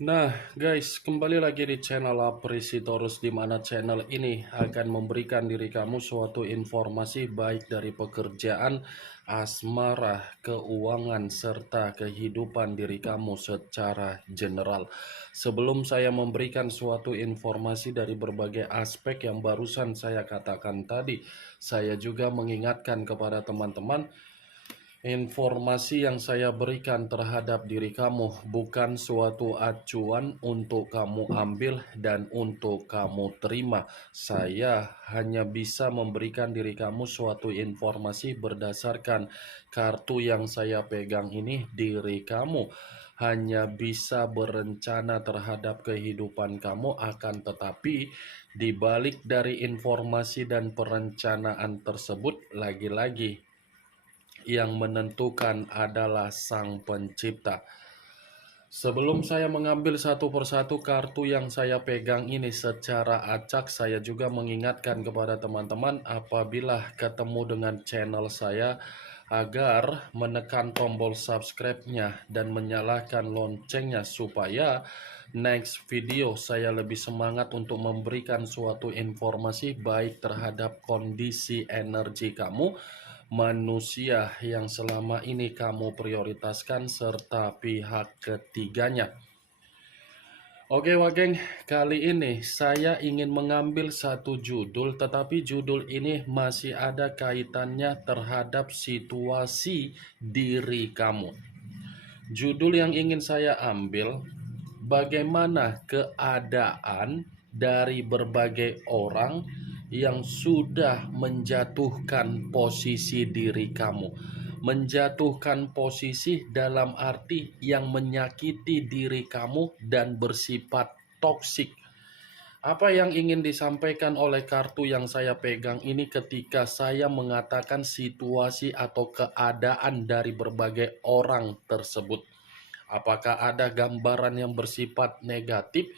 Nah, guys, kembali lagi di channel Apresitorus, di mana channel ini akan memberikan diri kamu suatu informasi baik dari pekerjaan, asmara, keuangan, serta kehidupan diri kamu secara general. Sebelum saya memberikan suatu informasi dari berbagai aspek yang barusan saya katakan tadi, saya juga mengingatkan kepada teman-teman. Informasi yang saya berikan terhadap diri kamu bukan suatu acuan untuk kamu ambil dan untuk kamu terima. Saya hanya bisa memberikan diri kamu suatu informasi berdasarkan kartu yang saya pegang ini. Diri kamu hanya bisa berencana terhadap kehidupan kamu, akan tetapi di balik dari informasi dan perencanaan tersebut, lagi-lagi yang menentukan adalah Sang Pencipta. Sebelum saya mengambil satu persatu kartu yang saya pegang ini secara acak, saya juga mengingatkan kepada teman-teman apabila ketemu dengan channel saya agar menekan tombol subscribe-nya dan menyalakan loncengnya supaya next video saya lebih semangat untuk memberikan suatu informasi baik terhadap kondisi energi kamu, manusia yang selama ini kamu prioritaskan, serta pihak ketiganya. Oke Wageng, kali ini saya ingin mengambil satu judul, tetapi judul ini masih ada kaitannya terhadap situasi diri kamu. Judul yang ingin saya ambil, bagaimana keadaan dari berbagai orang yang sudah menjatuhkan posisi diri kamu. Menjatuhkan posisi dalam arti yang menyakiti diri kamu dan bersifat toksik. Apa yang ingin disampaikan oleh kartu yang saya pegang ini ketika saya mengatakan situasi atau keadaan dari berbagai orang tersebut? Apakah ada gambaran yang bersifat negatif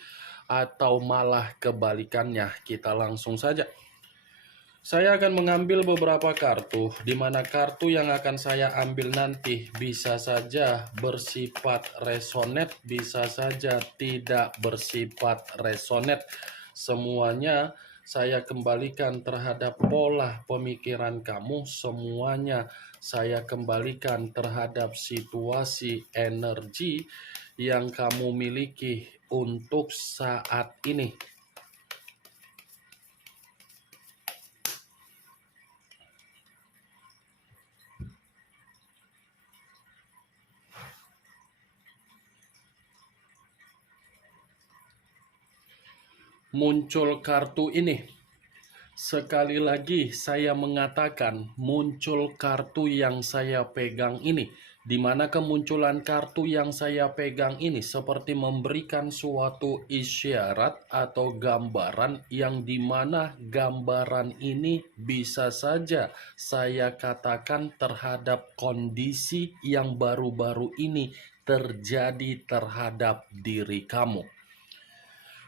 atau malah kebalikannya? Kita langsung saja. Saya akan mengambil beberapa kartu, di mana kartu yang akan saya ambil nanti bisa saja bersifat resonate, bisa saja tidak bersifat resonate. Semuanya saya kembalikan terhadap pola pemikiran kamu, semuanya saya kembalikan terhadap situasi energi yang kamu miliki untuk saat ini. Muncul kartu ini. Sekali lagi saya mengatakan muncul kartu yang saya pegang ini, di mana kemunculan kartu yang saya pegang ini seperti memberikan suatu isyarat atau gambaran yang dimana gambaran ini bisa saja saya katakan terhadap kondisi yang baru-baru ini terjadi terhadap diri kamu.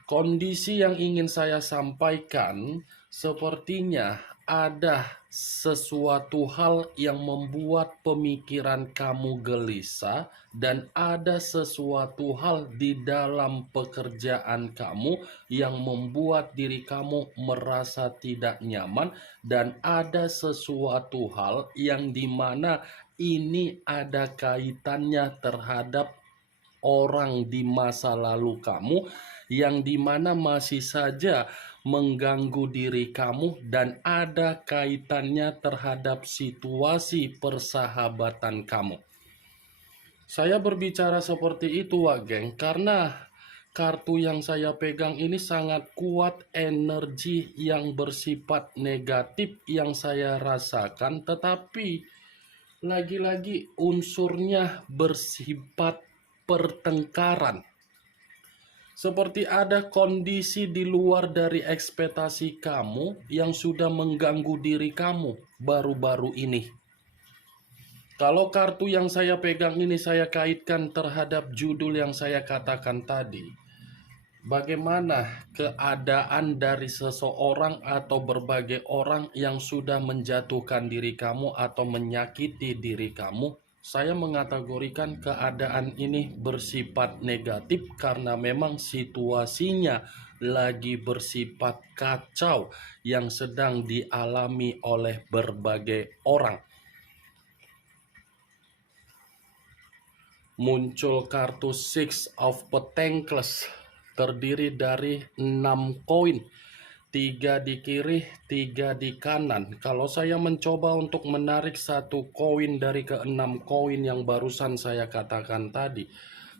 Kondisi yang ingin saya sampaikan, sepertinya ada sesuatu hal yang membuat pemikiran kamu gelisah, dan ada sesuatu hal di dalam pekerjaan kamu yang membuat diri kamu merasa tidak nyaman, dan ada sesuatu hal yang dimana ini ada kaitannya terhadap orang di masa lalu kamu yang dimana masih saja mengganggu diri kamu dan ada kaitannya terhadap situasi persahabatan kamu. Saya berbicara seperti itu, Wageng, karena kartu yang saya pegang ini sangat kuat energi yang bersifat negatif yang saya rasakan, tetapi lagi-lagi unsurnya bersifat pertengkaran. Seperti ada kondisi di luar dari ekspektasi kamu yang sudah mengganggu diri kamu baru-baru ini. Kalau kartu yang saya pegang ini saya kaitkan terhadap judul yang saya katakan tadi, bagaimana keadaan dari seseorang atau berbagai orang yang sudah menjatuhkan diri kamu atau menyakiti diri kamu Saya mengategorikan keadaan ini bersifat negatif karena memang situasinya lagi bersifat kacau yang sedang dialami oleh berbagai orang. Muncul kartu Six of Pentacles terdiri dari 6 koin, 3 di kiri, 3 di kanan. Kalau saya mencoba untuk menarik satu koin dari ke-6 koin yang barusan saya katakan tadi,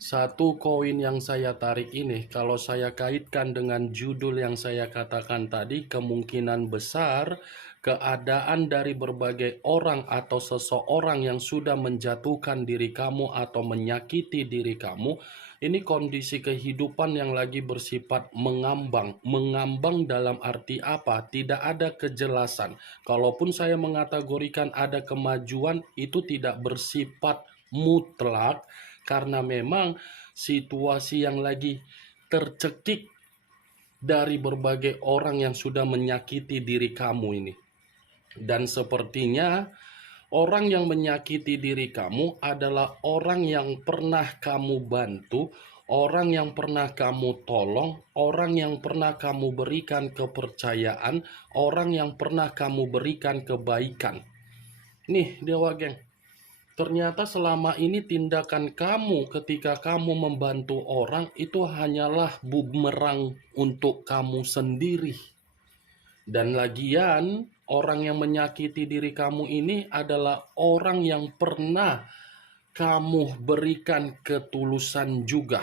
satu koin yang saya tarik ini, kalau saya kaitkan dengan judul yang saya katakan tadi, kemungkinan besar keadaan dari berbagai orang atau seseorang yang sudah menjatuhkan diri kamu atau menyakiti diri kamu, ini kondisi kehidupan yang lagi bersifat mengambang. Mengambang dalam arti apa? Tidak ada kejelasan. Kalaupun saya mengategorikan ada kemajuan, itu tidak bersifat mutlak karena memang situasi yang lagi tercekik dari berbagai orang yang sudah menyakiti diri kamu ini. Dan sepertinya orang yang menyakiti diri kamu adalah orang yang pernah kamu bantu, orang yang pernah kamu tolong, orang yang pernah kamu berikan kepercayaan, orang yang pernah kamu berikan kebaikan. Nih, Dewa Geng, ternyata selama ini tindakan kamu ketika kamu membantu orang itu hanyalah bumerang untuk kamu sendiri. Dan lagian, orang yang menyakiti diri kamu ini adalah orang yang pernah kamu berikan ketulusan juga.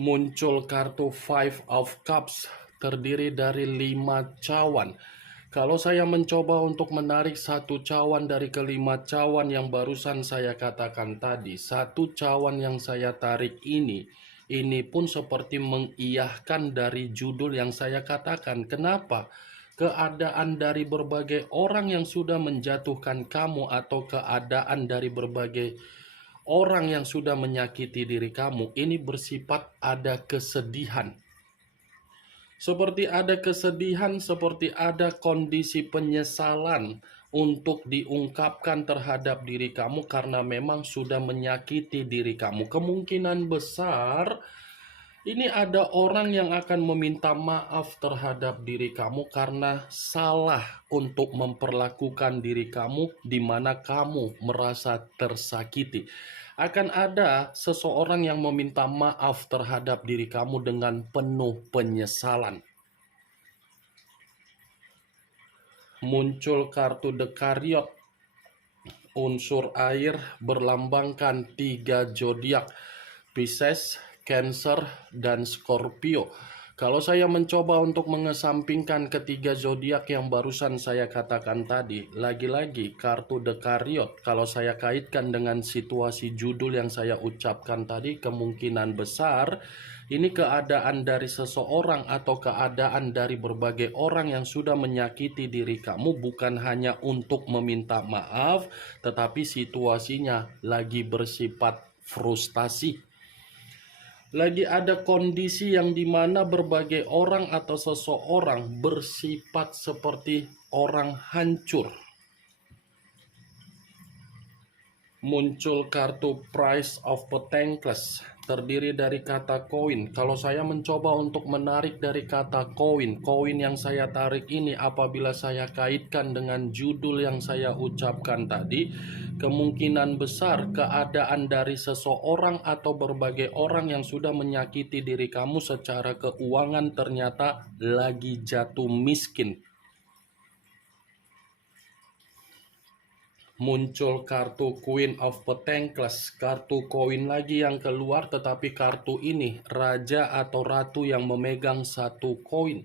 Muncul kartu Five of Cups terdiri dari 5 cawan. Kalau saya mencoba untuk menarik satu cawan dari kelima cawan yang barusan saya katakan tadi, satu cawan yang saya tarik ini pun seperti mengiyahkan dari judul yang saya katakan. Kenapa? Keadaan dari berbagai orang yang sudah menjatuhkan kamu atau keadaan dari berbagai orang yang sudah menyakiti diri kamu ini bersifat ada kesedihan. Seperti ada kesedihan, seperti ada kondisi penyesalan untuk diungkapkan terhadap diri kamu karena memang sudah menyakiti diri kamu. Kemungkinan besar ini ada orang yang akan meminta maaf terhadap diri kamu karena salah untuk memperlakukan diri kamu di mana kamu merasa tersakiti. Akan ada seseorang yang meminta maaf terhadap diri kamu dengan penuh penyesalan. Muncul kartu The Chariot, unsur air berlambangkan 3 zodiak, Pisces, Cancer, dan Scorpio. Kalau saya mencoba untuk mengesampingkan ketiga zodiak yang barusan saya katakan tadi, lagi-lagi kartu The Chariot, kalau saya kaitkan dengan situasi judul yang saya ucapkan tadi, kemungkinan besar ini keadaan dari seseorang atau keadaan dari berbagai orang yang sudah menyakiti diri kamu bukan hanya untuk meminta maaf, tetapi situasinya lagi bersifat frustasi. Lagi ada kondisi yang dimana berbagai orang atau seseorang bersifat seperti orang hancur. Muncul kartu Price of Pentacles terdiri dari kata koin. Kalau saya mencoba untuk menarik dari kata koin, koin yang saya tarik ini apabila saya kaitkan dengan judul yang saya ucapkan tadi, kemungkinan besar keadaan dari seseorang atau berbagai orang yang sudah menyakiti diri kamu secara keuangan ternyata lagi jatuh miskin. Muncul kartu Queen of Pentacles, kartu koin lagi yang keluar, tetapi kartu ini raja atau ratu yang memegang satu koin.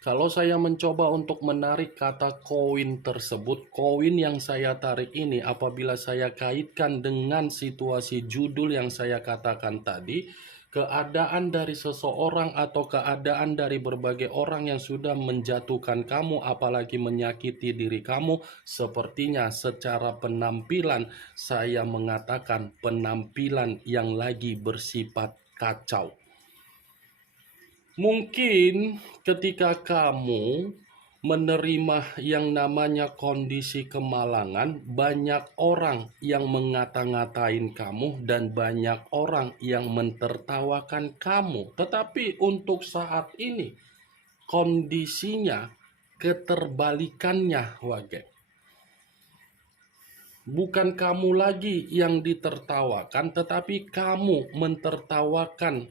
Kalau saya mencoba untuk menarik kata koin tersebut, koin yang saya tarik ini apabila saya kaitkan dengan situasi judul yang saya katakan tadi, keadaan dari seseorang atau keadaan dari berbagai orang yang sudah menjatuhkan kamu apalagi menyakiti diri kamu, sepertinya secara penampilan saya mengatakan penampilan yang lagi bersifat kacau. Mungkin ketika kamu menerima yang namanya kondisi kemalangan, banyak orang yang mengata-ngatain kamu dan banyak orang yang mentertawakan kamu. Tetapi untuk saat ini, kondisinya keterbalikannya, Wage. Bukan kamu lagi yang ditertawakan, tetapi kamu mentertawakan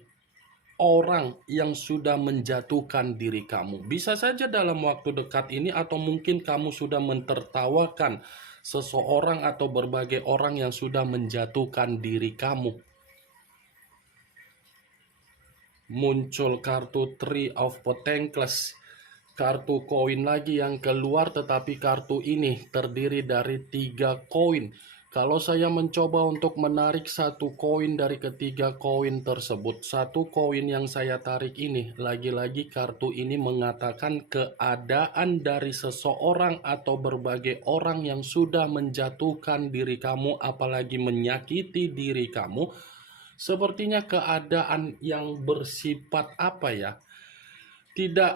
orang yang sudah menjatuhkan diri kamu. Bisa saja dalam waktu dekat ini, atau mungkin kamu sudah mentertawakan seseorang atau berbagai orang yang sudah menjatuhkan diri kamu. Muncul kartu Three of Pentacles, kartu koin lagi yang keluar, tetapi kartu ini terdiri dari 3 koin. Kalau saya mencoba untuk menarik satu koin dari ketiga koin tersebut, satu koin yang saya tarik ini, lagi-lagi kartu ini mengatakan keadaan dari seseorang atau berbagai orang yang sudah menjatuhkan diri kamu, apalagi menyakiti diri kamu. Sepertinya keadaan yang bersifat apa ya? Tidak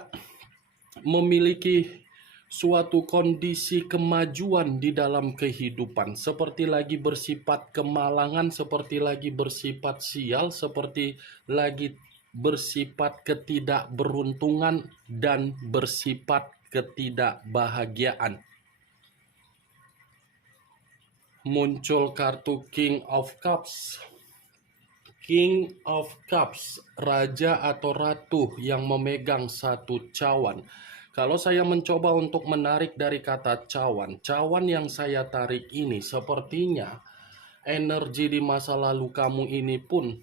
memiliki suatu kondisi kemajuan di dalam kehidupan, seperti lagi bersifat kemalangan, seperti lagi bersifat sial, seperti lagi bersifat ketidakberuntungan dan bersifat ketidakbahagiaan. Muncul kartu King of Cups. King of Cups, raja atau ratu yang memegang satu cawan. Kalau saya mencoba untuk menarik dari kata cawan, cawan yang saya tarik ini sepertinya energi di masa lalu kamu ini pun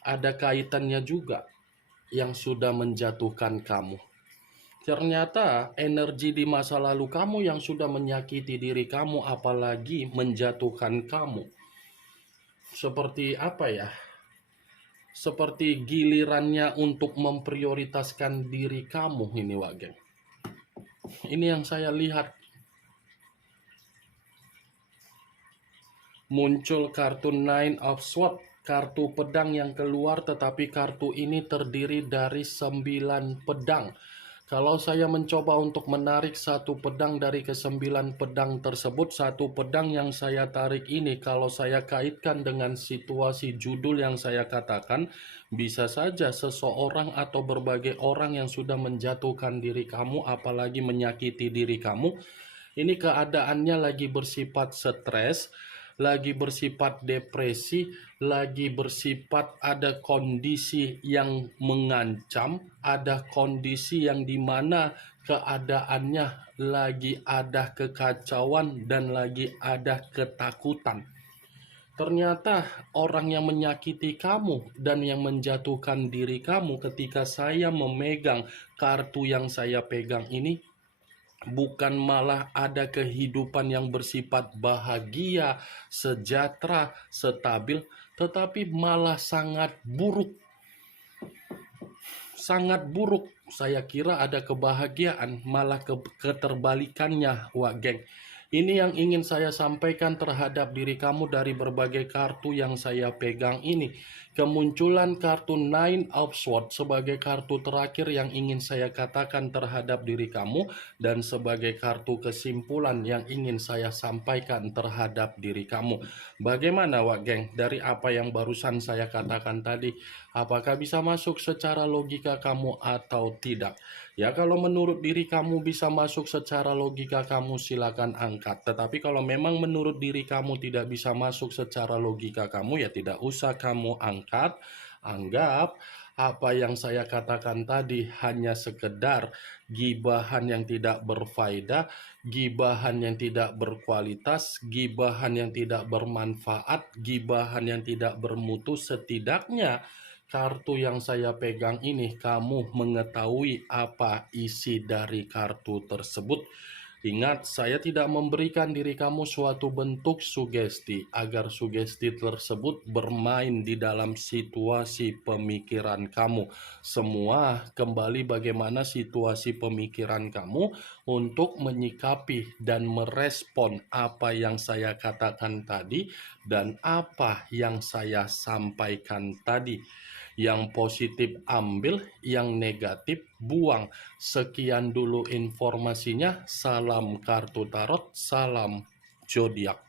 ada kaitannya juga yang sudah menjatuhkan kamu. Ternyata energi di masa lalu kamu yang sudah menyakiti diri kamu, apalagi menjatuhkan kamu. Seperti apa ya? Seperti gilirannya untuk memprioritaskan diri kamu ini, Wage. Ini yang saya lihat. Muncul kartu Nine of Swords, kartu pedang yang keluar, tetapi kartu ini terdiri dari 9 pedang. Kalau saya mencoba untuk menarik satu pedang dari ke-9 pedang tersebut, satu pedang yang saya tarik ini, kalau saya kaitkan dengan situasi judul yang saya katakan, bisa saja seseorang atau berbagai orang yang sudah menjatuhkan diri kamu, apalagi menyakiti diri kamu, ini keadaannya lagi bersifat stres, lagi bersifat depresi, lagi bersifat ada kondisi yang mengancam, ada kondisi yang dimana keadaannya lagi ada kekacauan dan lagi ada ketakutan. Ternyata orang yang menyakiti kamu dan yang menjatuhkan diri kamu, ketika saya memegang kartu yang saya pegang ini, bukan malah ada kehidupan yang bersifat bahagia, sejahtera, stabil, tetapi malah sangat buruk. Sangat buruk. Saya kira ada kebahagiaan, malah keterbalikannya, Wak Geng. Ini yang ingin saya sampaikan terhadap diri kamu dari berbagai kartu yang saya pegang ini. Kemunculan kartu Nine of Swords sebagai kartu terakhir yang ingin saya katakan terhadap diri kamu, dan sebagai kartu kesimpulan yang ingin saya sampaikan terhadap diri kamu. Bagaimana, Wak Geng, dari apa yang barusan saya katakan tadi? Apakah bisa masuk secara logika kamu atau tidak? Ya, kalau menurut diri kamu bisa masuk secara logika kamu, silakan angkat. Tetapi kalau memang menurut diri kamu tidak bisa masuk secara logika kamu, ya tidak usah kamu angkat. Anggap apa yang saya katakan tadi hanya sekedar gibahan yang tidak berfaedah, gibahan yang tidak berkualitas, gibahan yang tidak bermanfaat, gibahan yang tidak bermutu. Setidaknya kartu yang saya pegang ini, kamu mengetahui apa isi dari kartu tersebut. Ingat, saya tidak memberikan diri kamu suatu bentuk sugesti, agar sugesti tersebut bermain di dalam situasi pemikiran kamu. Semua kembali bagaimana situasi pemikiran kamu untuk menyikapi dan merespon apa yang saya katakan tadi dan apa yang saya sampaikan tadi. Yang positif ambil, yang negatif buang. Sekian dulu informasinya. Salam kartu tarot, salam zodiak.